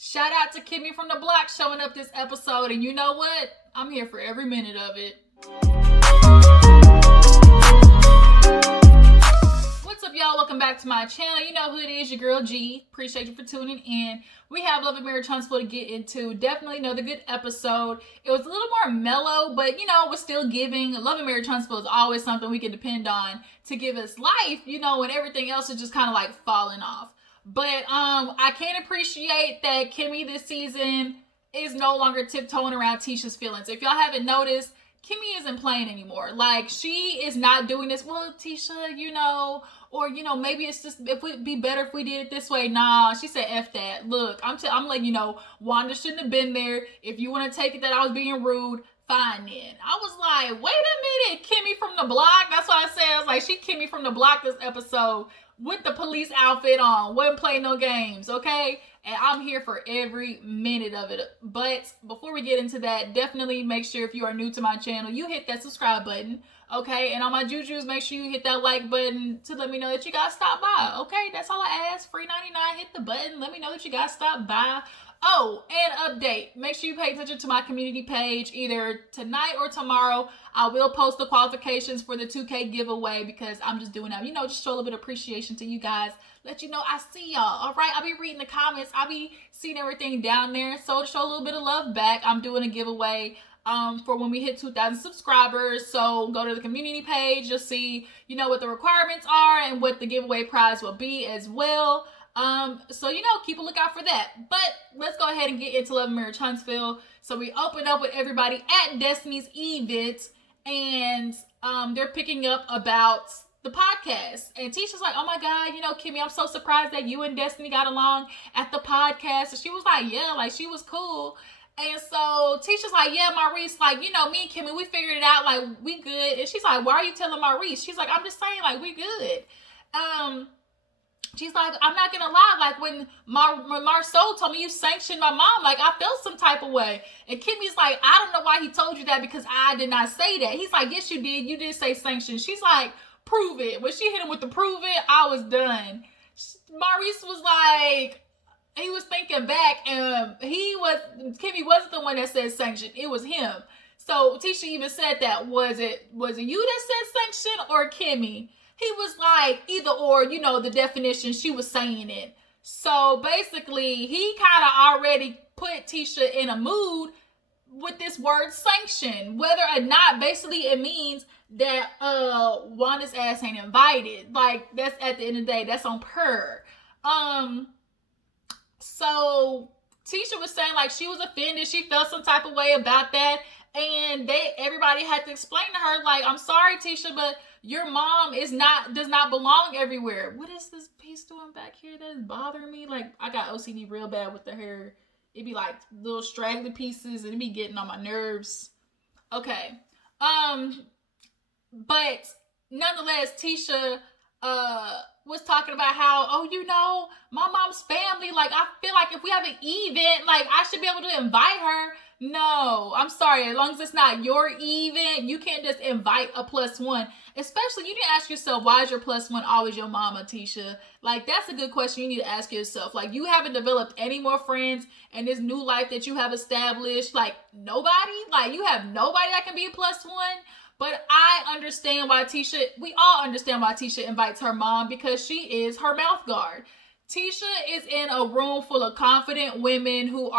Shout out to Kimmie from the block showing up this episode, and you know what? I'm here for every minute of it. What's up, y'all? Welcome back to my channel. You know who it is, your girl G. Appreciate you for tuning in. We have Love and Marriage Huntsville to get into. Definitely another good episode. It was a little more mellow, but you know, it was still giving. Love and Marriage Huntsville is always something we can depend on to give us life, you know, when everything else is just kind of like falling off. But I can appreciate that Kimmie this season is no longer tiptoeing around Tisha's feelings. If y'all haven't noticed, Kimmie isn't playing anymore. Like, she is not doing this, well, Tisha, you know, or, you know, maybe it's just, if it'd be better if we did it this way. Nah, she said, F that. Look, I'm letting you know, Wanda shouldn't have been there. If you want to take it that I was being rude, fine then. I was like, wait a minute, Kimmie from the block? That's what I said. I was like, she Kimmie from the block this episode with the police outfit on. Wasn't playing no games, okay? And I'm here for every minute of it. But before we get into that, definitely make sure if you are new to my channel, you hit that subscribe button, okay? And on my jujus, make sure you hit that like button to let me know that you guys stopped by, okay? That's all I ask. Free 99, hit the button. Let me know that you guys stopped by. Oh, and update. Make sure you pay attention to my community page either tonight or tomorrow. I will post the qualifications for the 2K giveaway because I'm just doing that. You know, just show a little bit of appreciation to you guys. Let you know I see y'all, all right? I'll be reading the comments. I'll be seeing everything down there. So to show a little bit of love back, I'm doing a giveaway for when we hit 2,000 subscribers. So go to the community page. You'll see, you know, what the requirements are and what the giveaway prize will be as well. So, you know, keep a lookout for that. But let's go ahead and get into Love and Marriage Huntsville. So we opened up with everybody at Destiny's event, and they're picking up about the podcast. And Tisha's like, oh my God, you know, Kimmie, I'm so surprised that you and Destiny got along at the podcast. And she was like, yeah, like she was cool. And so Tisha's like, yeah, Maurice, like, you know, me and Kimmie, we figured it out, like, we good. And she's like, why are you telling Maurice? She's like, I'm just saying, like, we good. She's like, I'm not gonna lie, like when Marcel told me you sanctioned my mom, like I felt some type of way. And Kimmie's like, I don't know why he told you that because I did not say that. He's like, yes, you did. You did say sanction. She's like, prove it. When she hit him with the prove it, I was done. Maurice was like, he was thinking back, and Kimmie wasn't the one that said sanction. It was him. So Tisha even said that. Was it you that said sanction or Kimmie? He was like, either or, you know, the definition, she was saying it. So basically, he kind of already put Tisha in a mood with this word sanction. Whether or not, basically, it means that Wanda's ass ain't invited. Like, that's at the end of the day, that's on her. So Tisha was saying, like, she was offended. She felt some type of way about that. And everybody had to explain to her, like, I'm sorry, Tisha, but your mom does not belong everywhere. What is this piece doing back here that is bothering me? Like, I got OCD real bad with the hair. It'd be like little straggly pieces and it'd be getting on my nerves. Okay. But nonetheless, Tisha was talking about how, oh, you know, my mom's family, like, I feel like if we have an event, like, I should be able to invite her. No, I'm sorry. As long as it's not your event, you can't just invite a +1. Especially, you need to ask yourself, why is your +1 always your mama, Tisha? Like, that's a good question you need to ask yourself. Like, you haven't developed any more friends in this new life that you have established. Like, nobody? Like, you have nobody that can be a +1? But I understand why we all understand why Tisha invites her mom, because she is her mouth guard. Tisha is in a room full of confident women who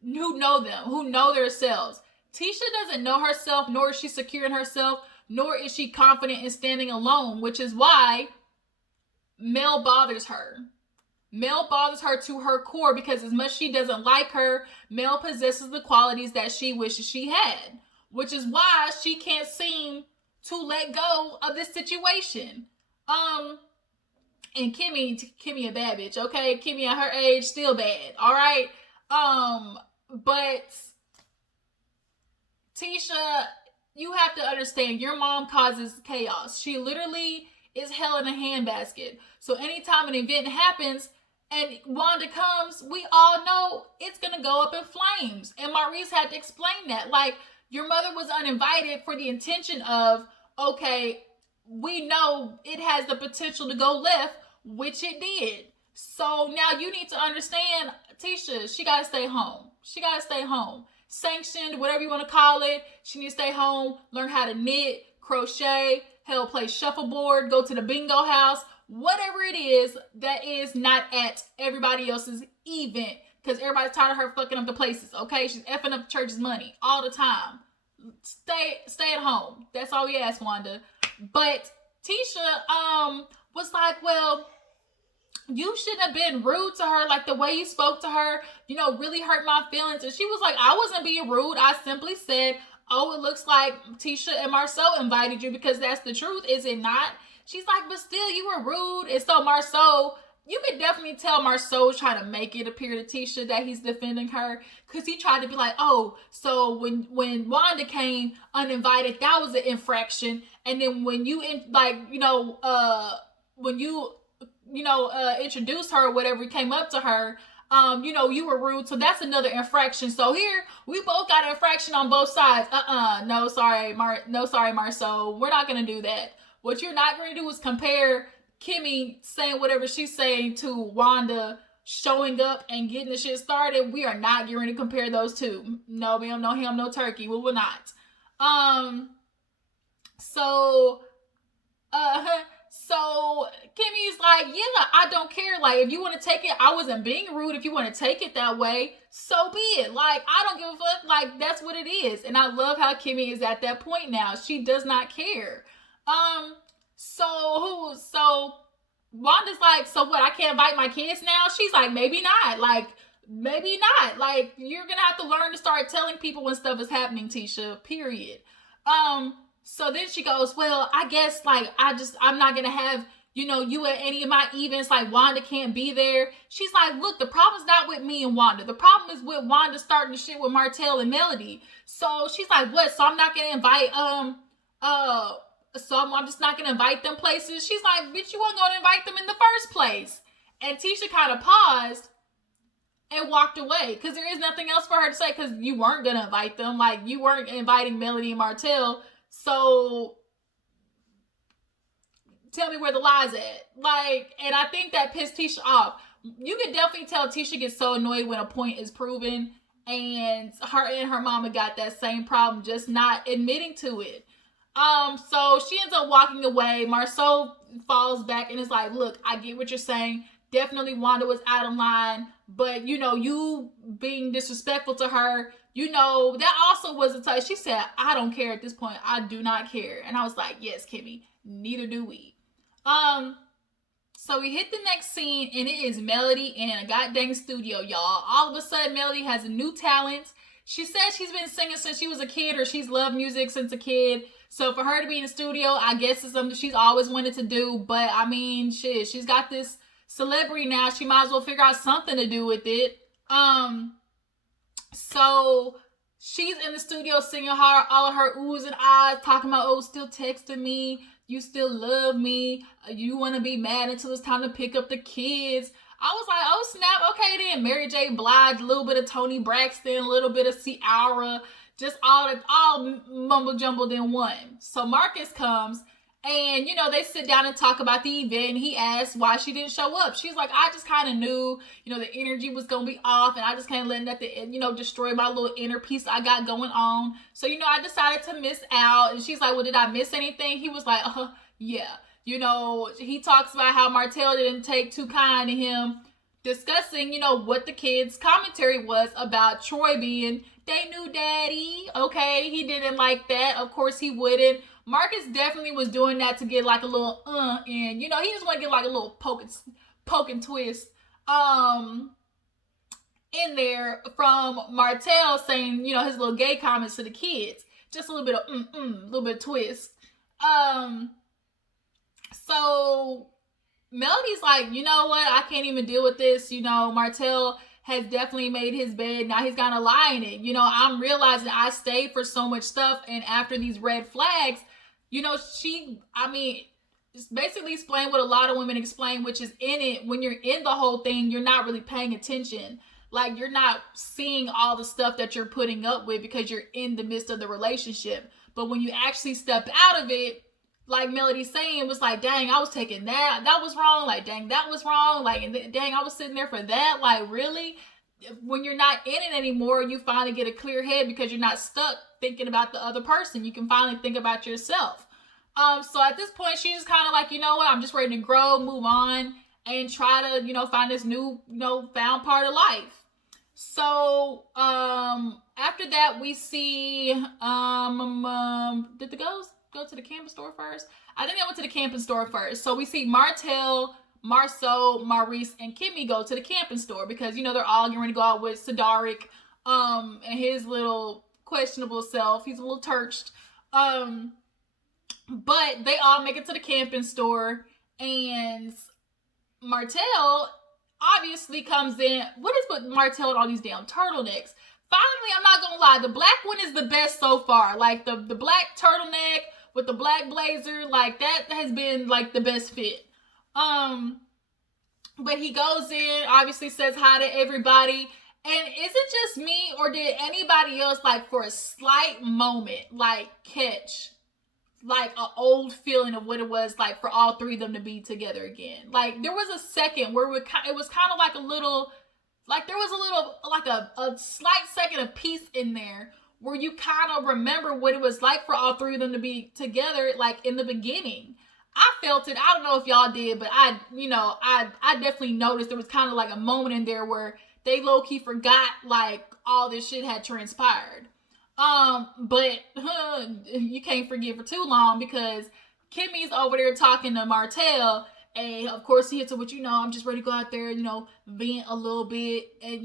know themselves. Tisha doesn't know herself, nor is she secure in herself, nor is she confident in standing alone, which is why Mel bothers her. Mel bothers her to her core, because as much as she doesn't like her, Mel possesses the qualities that she wishes she had, which is why she can't seem to let go of this situation. And Kimmie a bad bitch, okay? Kimmie at her age, still bad, all right? But Tisha, you have to understand, your mom causes chaos. She literally is hell in a handbasket. So anytime an event happens and Wanda comes, we all know it's going to go up in flames. And Maurice had to explain that. Like, your mother was uninvited for the intention of, okay, we know it has the potential to go left, which it did. So now you need to understand, Tisha, she gotta stay home. She gotta stay home. Sanctioned, whatever you want to call it. She needs to stay home, learn how to knit, crochet, hell, play shuffleboard, go to the bingo house, whatever it is that is not at everybody else's event. Because everybody's tired of her fucking up the places, okay? She's effing up the church's money all the time. Stay at home. That's all we ask, Wanda. But Tisha was like, well, you shouldn't have been rude to her. Like, the way you spoke to her, really hurt my feelings. And she was like, I wasn't being rude. I simply said, oh, it looks like Tisha and Marceau invited you, because that's the truth, is it not? She's like, but still, you were rude. And so Marceau, you could definitely tell Marceau was trying to make it appear to Tisha that he's defending her, because he tried to be like, oh, so when Wanda came uninvited, that was an infraction. And then when you, introduced her or whatever, came up to her, you were rude, so that's another infraction. So here we both got an infraction on both sides. No, sorry, Marceau, we're not gonna do that. What you're not gonna do is compare Kimmie saying whatever she's saying to Wanda showing up and getting the shit started. We are not going to compare those two. No ma'am, no ham, no turkey. We will not. So Kimmie's like, yeah, I don't care. Like, if you want to take it, I wasn't being rude. If you want to take it that way, so be it. Like, I don't give a fuck. Like, that's what it is. And I love how Kimmie is at that point now. She does not care. So Wanda's like, so what? I can't invite my kids now? She's like, maybe not. Like, maybe not. Like, you're gonna have to learn to start telling people when stuff is happening, Tisha. Period. So then she goes, well, I guess, like, I'm not gonna have, you at any of my events. Like, Wanda can't be there. She's like, look, the problem's not with me and Wanda. The problem is with Wanda starting the shit with Martell and Melody. So she's like, what? So I'm not gonna invite, so I'm just not gonna invite them places? She's like, bitch, you weren't gonna invite them in the first place. And Tisha kind of paused and walked away, because there is nothing else for her to say, because you weren't gonna invite them. Like, you weren't inviting Melody and Martell. So tell me where the lie's at. Like, and I think that pissed Tisha off. You could definitely tell Tisha gets so annoyed when a point is proven, and her mama got that same problem, just not admitting to it. So she ends up walking away. Marceau falls back and is like, look, I get what you're saying. Definitely Wanda was out of line, but you being disrespectful to her, that also was a touch. She said, I don't care at this point. I do not care. And I was like, yes, Kimmie, neither do we. So we hit the next scene, and it is Melody in a goddamn studio, y'all. All of a sudden, Melody has a new talent. She says she's been singing since she was a kid, or she's loved music since a kid. So for her to be in the studio, I guess it's something she's always wanted to do. But I mean, shit, she's got this celebrity now. She might as well figure out something to do with it. So she's in the studio singing all of her oohs and ahs, talking about, oh, still texting me. You still love me. You want to be mad until it's time to pick up the kids. I was like, oh, snap. Okay, then. Mary J. Blige, a little bit of Toni Braxton, a little bit of Ciara. Just all mumble jumbled in one. So Marcus comes, and, they sit down and talk about the event, and he asks why she didn't show up. She's like, I just kind of knew, the energy was going to be off, and I just can't let nothing, destroy my little inner peace I got going on. So, I decided to miss out. And she's like, well, did I miss anything? He was like, yeah. He talks about how Martell didn't take too kind to him, discussing, what the kids' commentary was about Troy being, they knew daddy. Okay, he didn't like that. Of course he wouldn't. Marcus definitely was doing that to get like a little in. He just want to get like a little poke and twist in there from Martell saying, his little gay comments to the kids. Just a little bit of a little bit of twist. So Melody's like, you know what? I can't even deal with this. Martell has definitely made his bed. Now he's gonna lie in it. I'm realizing I stayed for so much stuff. And after these red flags, just basically explain what a lot of women explain, which is in it. When you're in the whole thing, you're not really paying attention. Like, you're not seeing all the stuff that you're putting up with because you're in the midst of the relationship. But when you actually step out of it, like Melody's saying, it was like, dang, I was taking that. That was wrong. Like, dang, that was wrong. Like, and dang, I was sitting there for that. Like, really? when you're not in it anymore, you finally get a clear head because you're not stuck thinking about the other person. You can finally think about yourself. So at this point, she's just kind of like, you know what, I'm just ready to grow, move on, and try to, find this new, found part of life. So after that, we see did the girls go to the camping store first? I think they went to the camping store first. So we see Martell, Marceau, Maurice, and Kimmie go to the camping store because they're all getting ready to go out with Cedric and his little questionable self. He's a little turched. But they all make it to the camping store, and Martell obviously comes in. What is with Martell and all these damn turtlenecks? Finally, I'm not gonna lie, the black one is the best so far. Like the black turtleneck with the black blazer, like that has been like the best fit. But he goes in, obviously says hi to everybody. And is it just me, or did anybody else, like, for a slight moment, like, catch like an old feeling of what it was like for all three of them to be together again? Like, there was a second where it was kind of like a little, like, there was a little, like a slight second of peace in there where you kind of remember what it was like for all three of them to be together, like, in the beginning. I felt it. I don't know if y'all did, but I definitely noticed there was kind of like a moment in there where they low-key forgot, like, all this shit had transpired. But you can't forget for too long because Kimmie's over there talking to Martell, and of course he hits her with, I'm just ready to go out there, vent a little bit, and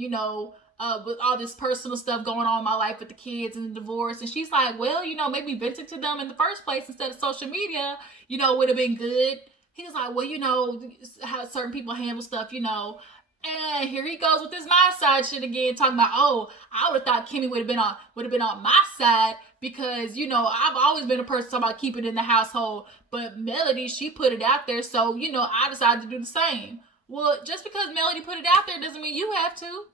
with all this personal stuff going on in my life with the kids and the divorce. And she's like, well, maybe venting to them in the first place instead of social media, would have been good. He was like, well, how certain people handle stuff, And here he goes with his my side shit again, talking about, oh, I would have thought Kimmie would have been on my side because, I've always been a person talking about keeping it in the household. But Melody, she put it out there, so, I decided to do the same. Well, just because Melody put it out there doesn't mean you have to.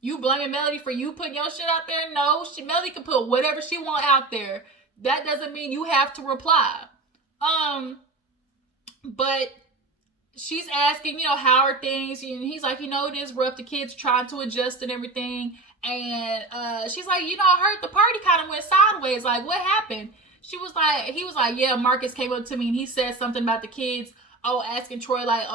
You blaming Melody for you putting your shit out there? No, Melody can put whatever she want out there. That doesn't mean you have to reply. But she's asking, how are things? And he's like, it is rough. The kids trying to adjust and everything. And she's like, I heard the party kind of went sideways. Like, what happened? He was like, yeah, Marcus came up to me and he said something about the kids. Oh, asking Troy, like,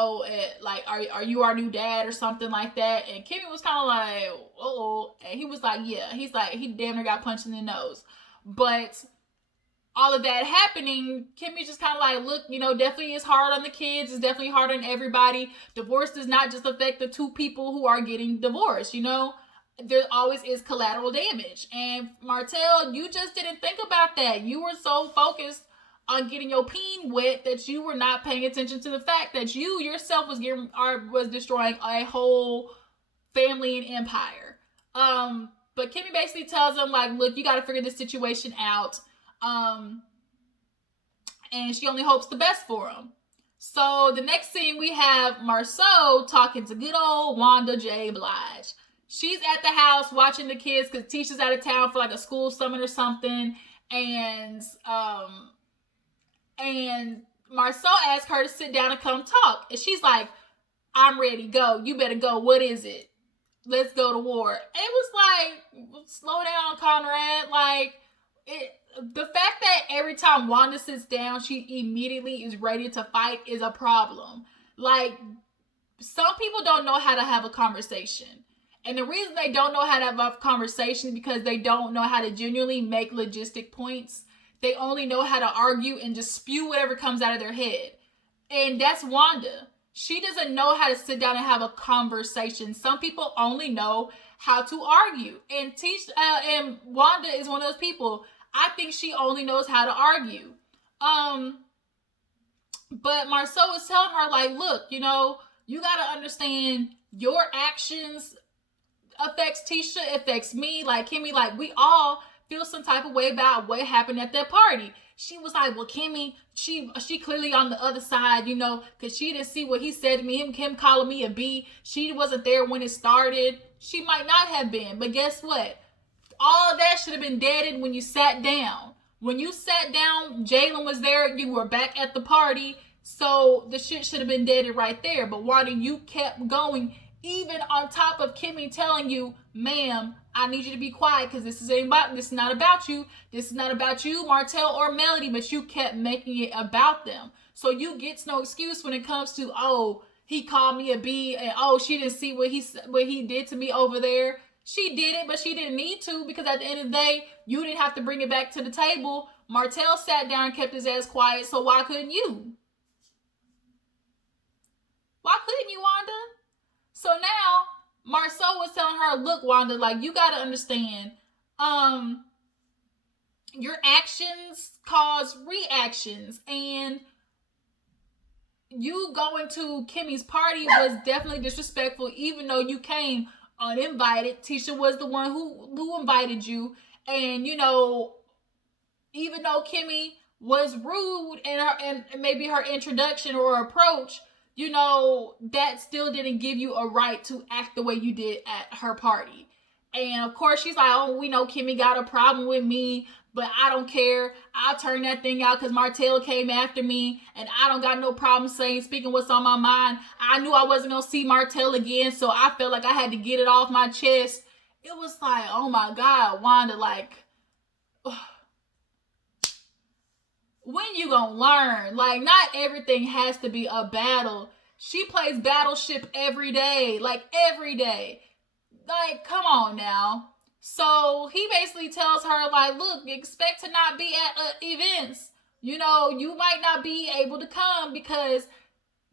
like, are you our new dad or something like that? And Kimmie was kind of like, oh, and he was like, yeah. He's like, he damn near got punched in the nose. But all of that happening, Kimmie's just kind of like, look, definitely is hard on the kids. It's definitely hard on everybody. Divorce does not just affect the two people who are getting divorced, There always is collateral damage. And Martell, you just didn't think about that. You were so focused on getting your peen wet that you were not paying attention to the fact that you yourself was destroying a whole family and empire. But Kimmie basically tells him, like, look, you got to figure this situation out. And she only hopes the best for him. So the next scene we have Marceau talking to good old Wanda J. Blige. She's at the house watching the kids because Tisha's out of town for like a school summit or something. And Marceau asked her to sit down and come talk. And she's like, I'm ready, go. You better go. What is it? Let's go to war. And it was like, slow down, Conrad. Like, the fact that every time Wanda sits down, she immediately is ready to fight is a problem. Like, some people don't know how to have a conversation. And the reason they don't know how to have a conversation is because they don't know how to genuinely make logistic points. They only know how to argue and just spew whatever comes out of their head. And that's Wanda. She doesn't know how to sit down and have a conversation. Some people only know how to argue. And and Wanda is one of those people. I think she only knows how to argue. But Marceau is telling her, like, look, you got to understand your actions affects Tisha, affects me, like Kimmie, like we all feel some type of way about what happened at that party. She was like, well, Kimmie, she clearly on the other side, because she didn't see what he said to me, him calling me a B. She wasn't there when it started. She might not have been, but guess what? All of that should have been deaded when you sat down. When you sat down, Jalen was there, you were back at the party, so the shit should have been deaded right there. But Wanda, you kept going Even on top of Kimmie telling you, ma'am, I need you to be quiet because this is not about you. This is not about you, Martell or Melody, but you kept making it about them. So you get no excuse when it comes to, oh, he called me a B, and oh, she didn't see what he did to me over there. She did it, but she didn't need to, because at the end of the day, you didn't have to bring it back to the table. Martell sat down and kept his ass quiet, so why couldn't you? Why couldn't you, Wanda? So now Marceau was telling her, look, Wanda, like, you gotta understand, your actions cause reactions, and you going to Kimmie's party was definitely disrespectful, even though you came uninvited. Tisha was the one who invited you, and you know, even though Kimmie was rude and maybe her introduction or approach, you know, that still didn't give you a right to act the way you did at her party. And of course, she's like, oh, we know Kimmie got a problem with me, but I don't care. I'll turn that thing out because Martell came after me, and I don't got no problem speaking what's on my mind. I knew I wasn't going to see Martell again, so I felt like I had to get it off my chest. It was like, oh my God, Wanda, like, when you gonna learn? Like, not everything has to be a battle. She plays Battleship every day. Like, every day. Like, come on now. So he basically tells her, like, look, expect to not be at events. You know, you might not be able to come because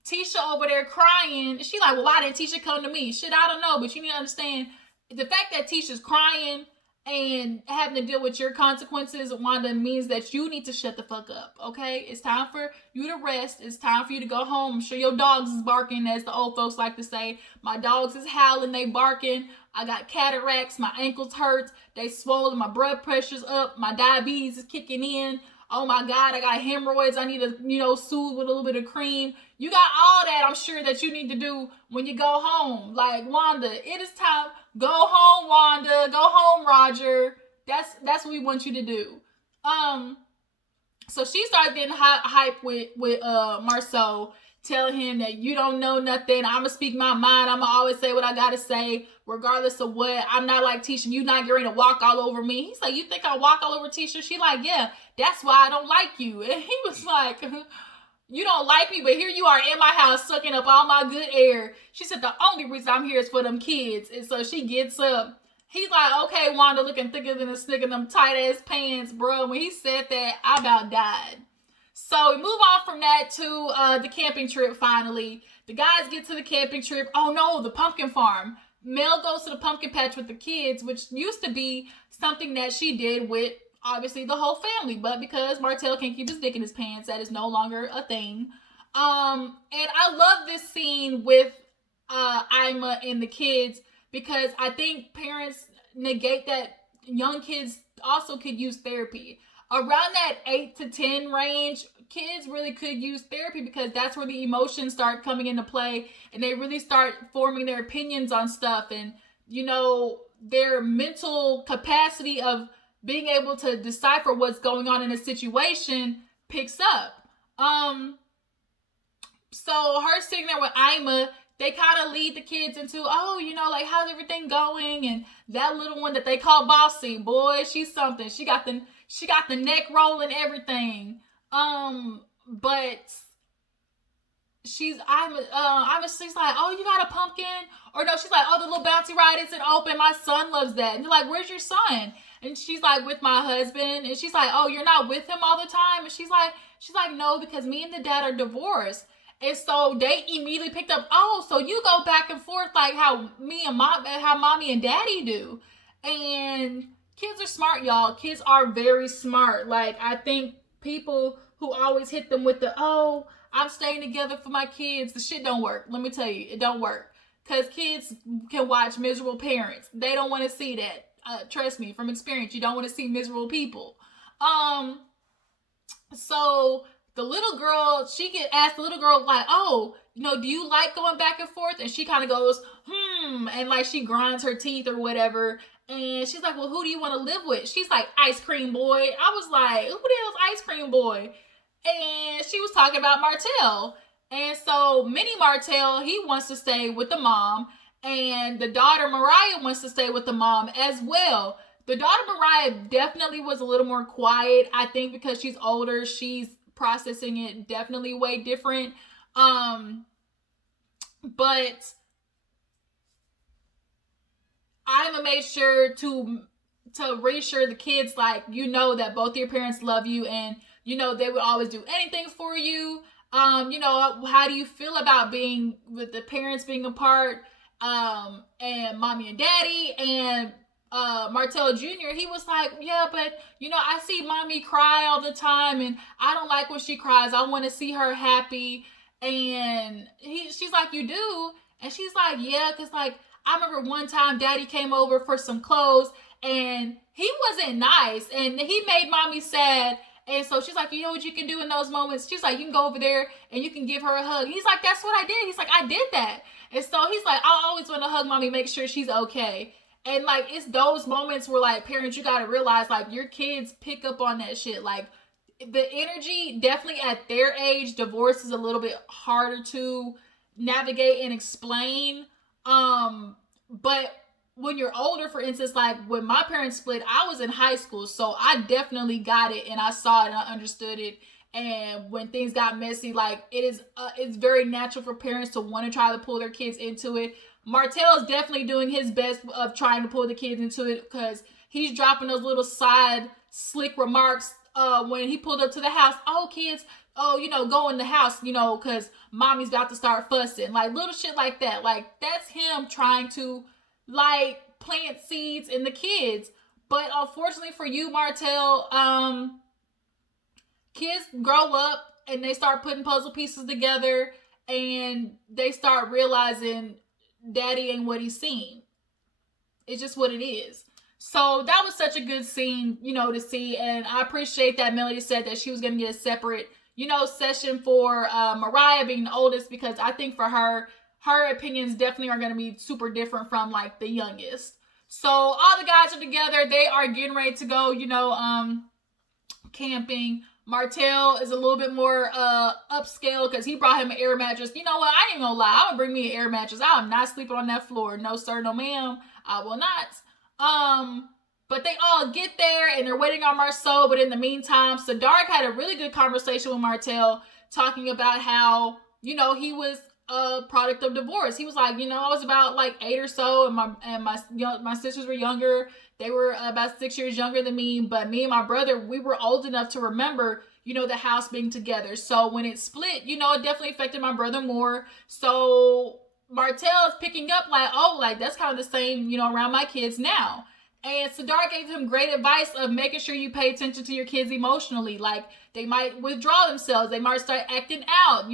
Tisha over there crying. She like, well, why didn't Tisha come to me? Shit, I don't know. But you need to understand, the fact that Tisha's crying and having to deal with your consequences, Wanda, means that you need to shut the fuck up, okay? It's time for you to rest. It's time for you to go home. I'm sure your dogs is barking, as the old folks like to say. My dogs is howling, they barking. I got cataracts, my ankles hurt, they swollen, my blood pressure's up, my diabetes is kicking in. Oh my God, I got hemorrhoids. I need to, you know, soothe with a little bit of cream. You got all that, I'm sure, that you need to do when you go home. Like, Wanda, it is time. Go home, Wanda. Go home, Roger. That's what we want you to do. So she started getting hype with Marceau, telling him that you don't know nothing. I'ma speak my mind. I'ma always say what I gotta say, regardless of what. I'm not like Tisha. You not getting to walk all over me. He's like, you think I walk all over Tisha? She like, yeah, that's why I don't like you. And he was like, you don't like me, but here you are in my house sucking up all my good air. She said, the only reason I'm here is for them kids. And so she gets up. He's like, okay, Wanda, looking thicker than a snick in them tight ass pants, bro. When he said that, I about died. So we move on from that to the camping trip finally. The guys get to the camping trip. Oh no, the pumpkin farm. Mel goes to the pumpkin patch with the kids, which used to be something that she did with, obviously, the whole family. But because Martell can't keep his dick in his pants, that is no longer a thing. And I love this scene with Ima and the kids, because I think parents negate that young kids also could use therapy. Around that 8 to 10 range, kids really could use therapy, because that's where the emotions start coming into play, and they really start forming their opinions on stuff, and, you know, their mental capacity of being able to decipher what's going on in a situation picks up. So her sitting there with Ima, they kind of lead the kids into, oh, you know, like, how's everything going? And that little one that they call Bossy, boy, she's something. She got the neck roll and everything. But she's like, oh, you got a pumpkin? Or no, she's like, oh, the little bouncy ride isn't open. My son loves that. And they're like, where's your son? And she's like, with my husband. And she's like, oh, you're not with him all the time? And she's like, no, because me and the dad are divorced. And so they immediately picked up, oh, so you go back and forth like how mommy and daddy do. And kids are smart, y'all. Kids are very smart. Like, I think people who always hit them with the, oh, I'm staying together for my kids, the shit don't work. Let me tell you, it don't work. Because kids can watch miserable parents. They don't want to see that. Trust me, from experience, you don't want to see miserable people. So the little girl, asked the little girl, like, oh, you know, do you like going back and forth? And she kind of goes, and like she grinds her teeth or whatever. And she's like, well, who do you want to live with? She's like, Ice Cream Boy. I was like, who the hell's Ice Cream Boy? And she was talking about Martell. And so Mini Martell, he wants to stay with the mom. And the daughter, Mariah, wants to stay with the mom as well. The daughter, Mariah, definitely was a little more quiet. I think because she's older, she's processing it definitely way different. But I'm gonna make sure to reassure the kids, like, that both your parents love you, and they would always do anything for you. How do you feel about being with the parents being apart, and mommy and daddy? And Martell Jr., he was like, yeah, but I see mommy cry all the time, and I don't like when she cries. I want to see her happy. And she's like, you do? And she's like, yeah, because like I remember one time daddy came over for some clothes, and he wasn't nice, and he made mommy sad. And so she's like, you know what you can do in those moments? She's like, you can go over there and you can give her a hug. He's like, that's what I did. He's like, I did that. And so he's like, I always want to hug mommy, make sure she's okay. And like, it's those moments where like parents, you got to realize like your kids pick up on that shit. Like the energy, definitely at their age, divorce is a little bit harder to navigate and explain. But when you're older, for instance, like when my parents split, I was in high school, so I definitely got it, and I saw it, and I understood it. And when things got messy, like it's very natural for parents to want to try to pull their kids into it. Martell is definitely doing his best of trying to pull the kids into it, because he's dropping those little side slick remarks when he pulled up to the house. Oh, kids, go in the house, because mommy's about to start fussing. Like little shit like that. Like that's him trying to like plant seeds in the kids. But unfortunately for you, Martell, kids grow up and they start putting puzzle pieces together, and they start realizing daddy ain't what he's seen. It's just what it is. So that was such a good scene, to see. And I appreciate that Melody said that she was going to get a separate, session for Mariah being the oldest, because I think for her opinions definitely are going to be super different from like the youngest. So all the guys are together. They are getting ready to go, camping. Martell is a little bit more upscale because he brought him an air mattress. You know what? I ain't gonna lie. I'm gonna bring me an air mattress. I'm not sleeping on that floor. No sir, no ma'am. I will not. But they all get there and they're waiting on Marceau. But in the meantime, Sadark had a really good conversation with Martell, talking about how, he was a product of divorce. He was like, I was about like 8 or so, and my sisters were younger. They were about 6 years younger than me, but me and my brother, we were old enough to remember, the house being together. So when it split, it definitely affected my brother more. So Martell is picking up like, oh, like that's kind of the same, around my kids now. And Sadar gave him great advice of making sure you pay attention to your kids emotionally. Like they might withdraw themselves. They might start acting out.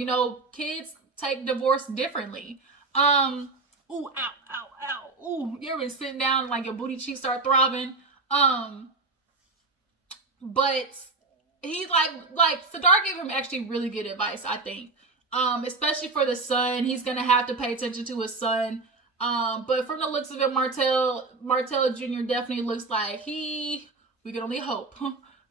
Kids take divorce differently. Ooh, ow, ow, ow. Ooh, you ever been sitting down like your booty cheeks start throbbing? But he's like Sadar gave him actually really good advice, I think. Especially for the son. He's gonna have to pay attention to his son. But from the looks of it, Martell Jr. definitely looks like we can only hope.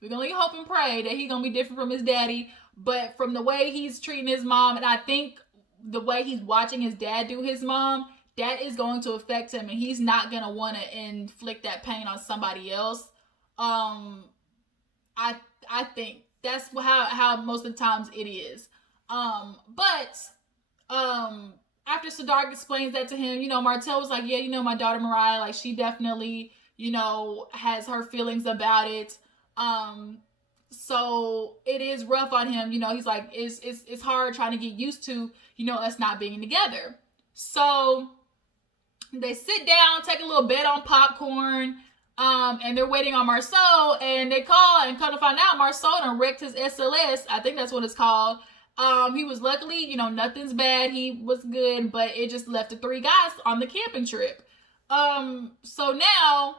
We can only hope and pray that he's gonna be different from his daddy. But from the way he's treating his mom, and I think the way he's watching his dad do his mom, that is going to affect him, and he's not gonna want to inflict that pain on somebody else. I think that's how most of the times it is. But after Sadark explains that to him, Martell was like, yeah, my daughter Mariah, like she definitely, has her feelings about it. So it is rough on him. He's like, it's hard trying to get used to, us not being together. So they sit down, take a little bet on popcorn, and they're waiting on Marceau, and they call and come to find out Marceau done wrecked his SLS. I think that's what it's called. He was luckily, nothing's bad. He was good, but it just left the 3 guys on the camping trip. So now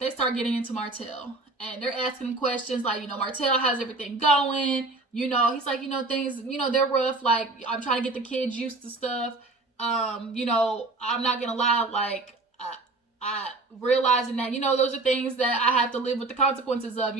they start getting into Martell, and they're asking him questions like, Martell, how's everything going? He's like, things, they're rough. Like, I'm trying to get the kids used to stuff. I'm not gonna lie, like, I realizing that, those are things that I have to live with the consequences of,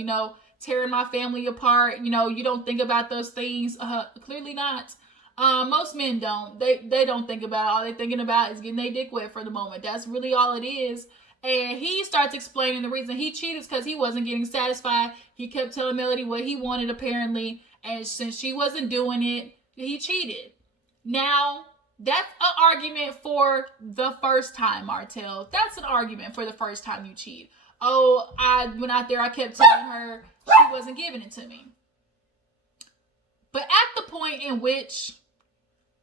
tearing my family apart. You don't think about those things. Clearly not. Most men don't. They don't think about it. All they thinking about is getting their dick wet for the moment. That's really all it is. And he starts explaining the reason he cheated is because he wasn't getting satisfied. He kept telling Melody what he wanted apparently, and since she wasn't doing it, he cheated. Now, that's an argument for the first time, Martell. That's an argument for the first time you cheat. Oh, I went out there, I kept telling her she wasn't giving it to me. But at the point in which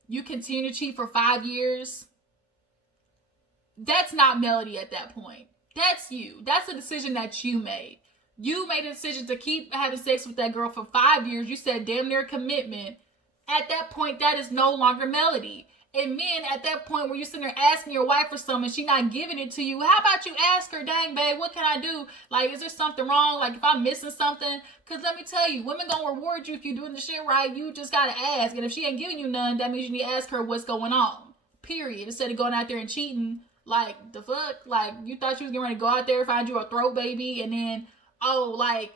you continue to cheat for 5 years, that's not Melody at that point. That's you. That's a decision that you made. You made a decision to keep having sex with that girl for 5 years. You said damn near commitment. At that point, that is no longer Melody. And men, at that point where you're sitting there asking your wife for something, she not giving it to you, how about you ask her, dang, babe, what can I do? Like, is there something wrong? Like, if I'm missing something? Because let me tell you, women gonna reward you if you're doing the shit right. You just gotta ask. And if she ain't giving you none, that means you need to ask her what's going on. Period. Instead of going out there and cheating, like, the fuck? Like, you thought you was getting ready to go out there, find you a throat baby, and then, oh, like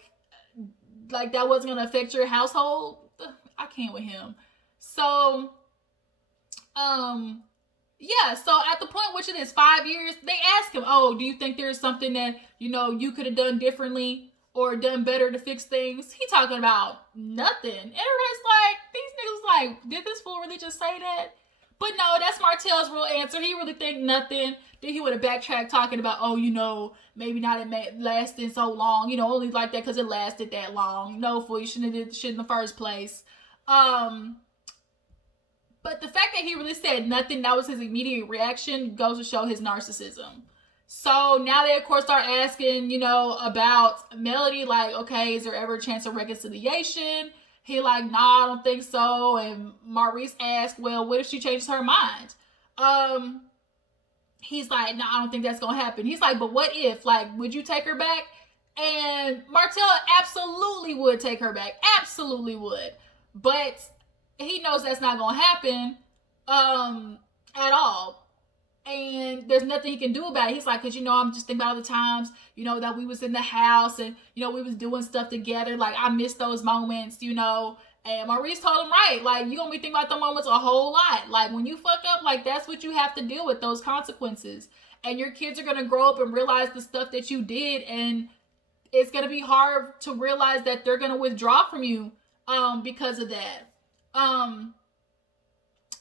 that wasn't gonna affect your household? I can't with him. So, yeah, so at the point which it is 5 years, they ask him, oh, do you think there's something that, you could have done differently or done better to fix things? He talking about nothing. Everybody's like, these niggas like, did this fool really just say that? But no, that's Martell's real answer. He really think nothing. Then he would have backtracked talking about, oh, maybe not it lasted so long, only like that because it lasted that long. No, fool, you shouldn't have did the shit in the first place. But the fact that he really said nothing, that was his immediate reaction, goes to show his narcissism. So now they, of course, start asking, about Melody, like, okay, is there ever a chance of reconciliation? He like, nah, I don't think so. And Maurice asked, well, what if she changes her mind? He's like, nah, I don't think that's going to happen. He's like, but what if? Like, would you take her back? And Martell absolutely would take her back. Absolutely would. But he knows that's not going to happen at all. And there's nothing he can do about it. He's like, because, I'm just thinking about all the times, that we was in the house and, we was doing stuff together. Like, I miss those moments, And Maurice told him, right, like, you're going to be thinking about the moments a whole lot. Like, when you fuck up, like, that's what you have to deal with, those consequences. And your kids are going to grow up and realize the stuff that you did. And it's going to be hard to realize that they're going to withdraw from you because of that.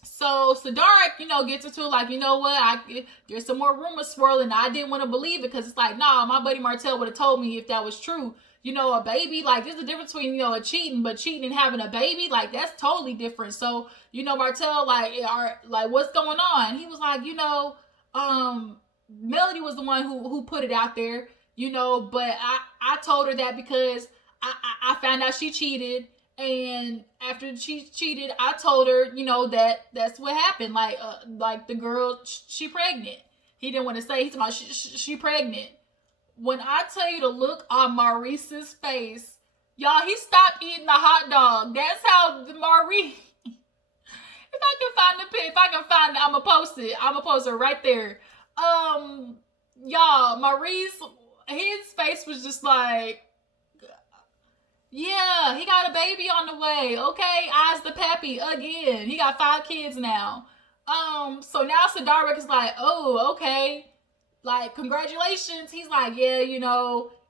So Sadark, gets into like, there's some more rumors swirling. I didn't want to believe it because it's like, nah, my buddy Martell would have told me if that was true. A baby, like there's a difference between, a cheating and having a baby. Like that's totally different. So, Martell, like what's going on? He was like, Melody was the one who put it out there, but I told her that because I found out she cheated. And after she cheated, I told her, that's what happened. Like the girl, she pregnant. He didn't want to say, he's about she pregnant. When I tell you to look on Maurice's face, y'all, he stopped eating the hot dog. That's how Maurice. If I can find it, I'm gonna post it. I'm gonna post it right there. Y'all, Maurice, his face was just like, yeah, he got a baby on the way. Okay, Eyes the Pappy again. He got 5 kids now. So now Sadark is like, oh, okay. Like, congratulations. He's like, yeah,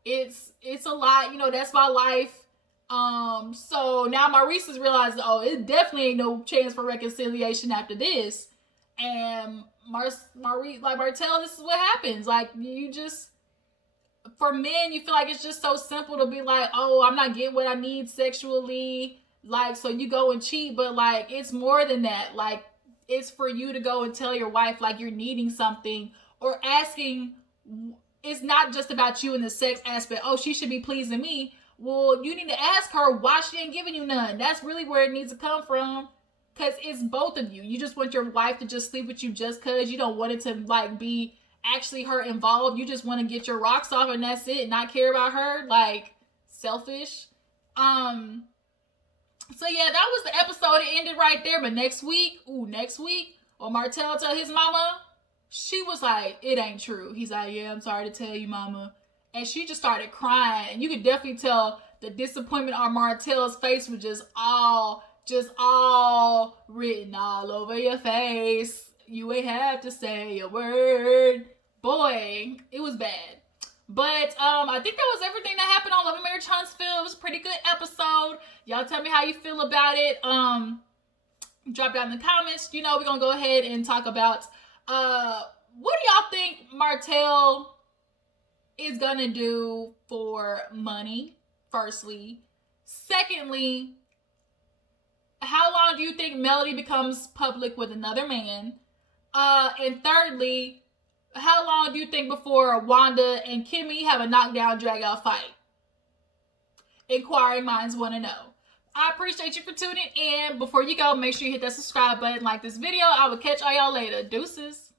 it's a lot. That's my life. So now Maurice is realizing, oh, it definitely ain't no chance for reconciliation after this. And Martell, this is what happens. Like, for men, you feel like it's just so simple to be like, oh, I'm not getting what I need sexually. Like, so you go and cheat. But, like, it's more than that. Like, it's for you to go and tell your wife, like, you're needing something. Or asking, it's not just about you in the sex aspect. Oh, she should be pleasing me. Well, you need to ask her why she ain't giving you none. That's really where it needs to come from. Because it's both of you. You just want your wife to just sleep with you just because. You don't want it to, like, be actually her involved. You just want to get your rocks off and that's it. Not care about her. Like, selfish. So, yeah, that was the episode. It ended right there. But next week, when Martell tell his mama, she was like, it ain't true. He's like, yeah, I'm sorry to tell you, mama. And she just started crying. And you could definitely tell the disappointment on Martell's face was just all just all written all over your face. You ain't have to say a word. Boy, it was bad. But I think that was everything that happened on Love and Marriage Huntsville. It was a pretty good episode. Y'all tell me how you feel about it. Drop down in the comments. You know, we're gonna go ahead and talk about what do y'all think Martell is gonna do for money, firstly. Secondly, how long do you think Melody becomes public with another man? And thirdly, how long do you think before Wanda and Kimmie have a knockdown, drag-out fight? Inquiring minds want to know. I appreciate you for tuning in. Before you go, make sure you hit that subscribe button, like this video. I will catch all y'all later. Deuces.